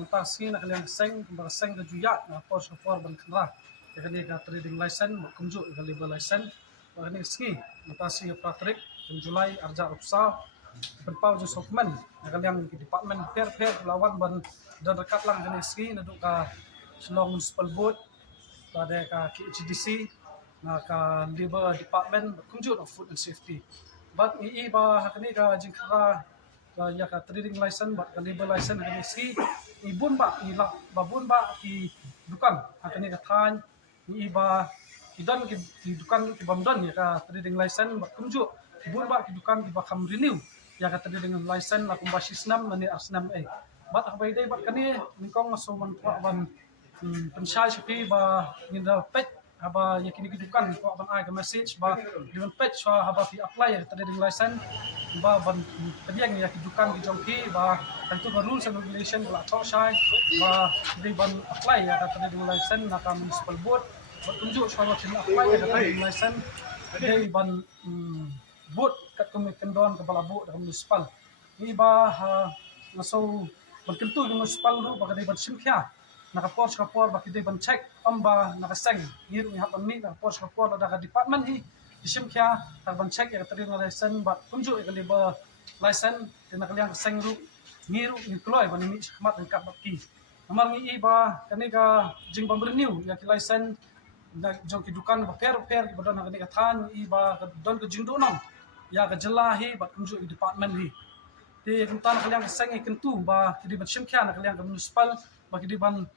mutasi nak kalian seng ke juya na por ban kra yakni ka trading license kumju ka labor license yakni ski mutasi Patrick Julai arja upsa berpau jo sokman kalian di department per lawan ban dan dekat lang yakni ski na ka Shillong Municipal Board pada ka HDC na ka labor department kumju of food and safety but ba hakni ka jingkra ya ka trading license ba labor license ni si ibun ba ila babun ba ki dukan hakani ka than ni iba idan ki dukan ki bamdan ya ka trading license ba kumju ibun ba ki dukan ki ba kam renew ya ka trading license na kumbasis nam ni asnam bat habay day bat kani ningkong so man ban pensay sipi ba ninda pet haba yakini kidukan ko ban ay ka message ba diwan pet so haba fi apply ya trading license ba ban kadiang ya kidukan kijongki ba tentu ba rules and regulation la to sai ba di ban apply ya trading license na ka municipal board ba tunjuk so ba apply ya trading license di ban board kat kendon ke balabu da municipal ni ba so ban kentu municipal ru ba kadi ban simkhya nakapor bakit ban check amba nakaseng yiru ni hapan mi nakapor da department hi isim kya ban check ya trading license ba kunju ya liba license na kaliang seng ru ngiru ni kloy ban mi khmat ang kap ki amar ni iba kani ka jing bam renew ya ki license na jong ki dukan ba per ki badan kani ka than iba ka don ka jing do nong ya ka jelahi ba kunju i department hi ti kuntan kaliang seng kentu ba ki ban sim kya na kaliang ka municipal ba ki ban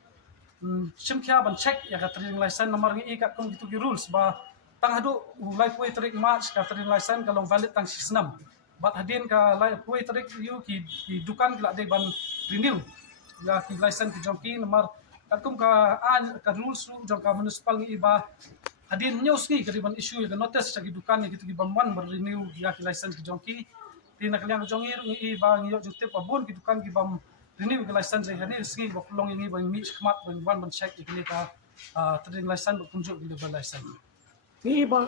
simkya ban check ya ka trading license nomor ngi ikat kung gitu ki rules ba tang hadu life way trick match ka trading license kalong valid tang sistem bat hadin ka life way trick you ki dukan kila de ban renew ya ki license ki jongki nomor kat kung ka ka rules ru jong ka municipal ngi iba hadin news ngi ka ban issue ya notice sa ki dukan ni gitu ki ban wan bar renew ya ki license ki jongki tin na kaliang jongi ngi iba ngi yo jute pa bon ki dukan ki bam renew ke license ni ski ba long ini ba mi khmat ban ban check ikni ka trading license ba kunjuk ni ba license Ni ba